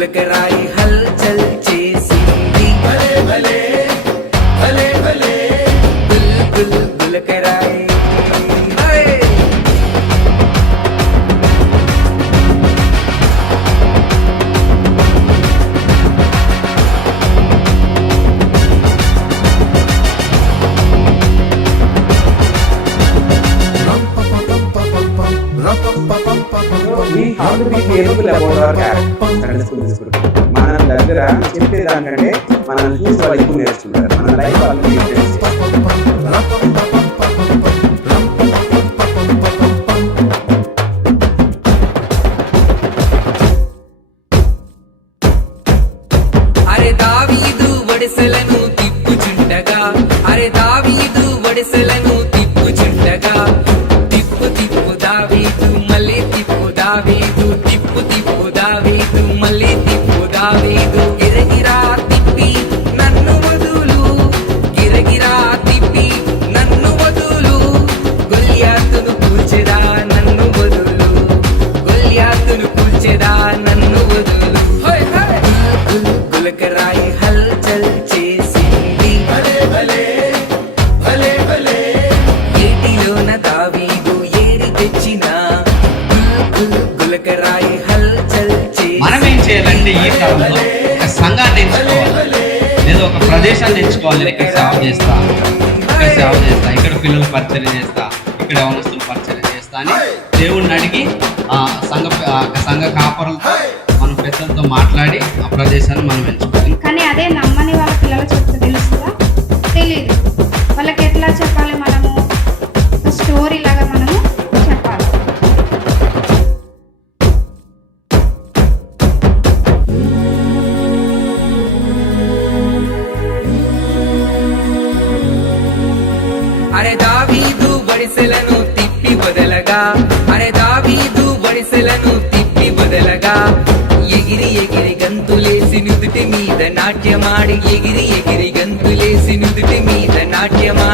గులకరాయి హల్చల్ చేసింది భలే భలే భలే భలే బుల్బుల్ గులకరాయి మన దగ్గర చెప్పేదానికంటే మనల్ని చూసి వాళ్ళు ఎక్కువ నేర్చుకుంటారు. మన లైఫ్ వాళ్ళకి అరే దావీదు వడిసెలను తిప్పుచుండగా అరే దావీదు వడిసెలను తిప్పుచుండగా తిప్పు తిప్పు దావీదు మళ్ళీ తిప్పు దావీదు తిప్పు తిప్పు దావీదు మళ్ళీ తిప్పు దావీదు గిరగిరా తిప్పి నన్ను వదులు గిరగిరా తిప్పి నన్ను వదులు గొల్యాతును కూల్చెదా నన్ను వదులు గొల్యాతును కూల్చెదా నన్ను వదులు గులకరాయి హల్చల్ చేసింది భలే భలే భలే భలే ఏటిలోన దావీదు ఏరి తెచ్చిన గులకరాయి హల్చల్ మనం ఏం చేయాలంటే ఈ కాలంలో ఒక సంఘాన్ని ఎంచుకోవాలి, లేదా ఒక ప్రదేశాన్ని ఎంచుకోవాలి. ఇక్కడ సేవ చేస్తా, ఇక్కడ సేవ చేస్తా, ఇక్కడ పిల్లలు పరిచయం చేస్తా, ఇక్కడ యవనస్తులు పరిచయం చేస్తా అని దేవుడిని అడిగి సంఘ కాపరులతో మనం పెద్దలతో మాట్లాడి ఆ ప్రదేశాన్ని మనం ఎంచుకోవాలి. కానీ అదే నమ్మని వాళ్ళ పిల్లలు చెప్తే తెలుస్తుందా? తెలియదు. వాళ్ళకి ఎట్లా చెప్పాలి? మనము ఒక స్టోరీ లాగా మనము చెప్పాలి. అరే దావీదు వడిసెలను తిప్పి వదలగా అరే దావీదు వడిసెలను తిప్పి వదలగా ఎగిరి ఎగిరి గంతులేసి నుదుటి మీద నాట్యమాడి ఎగిరి ఎగిరి గంతులేసి నుదుటి మీద నాట్యమాడి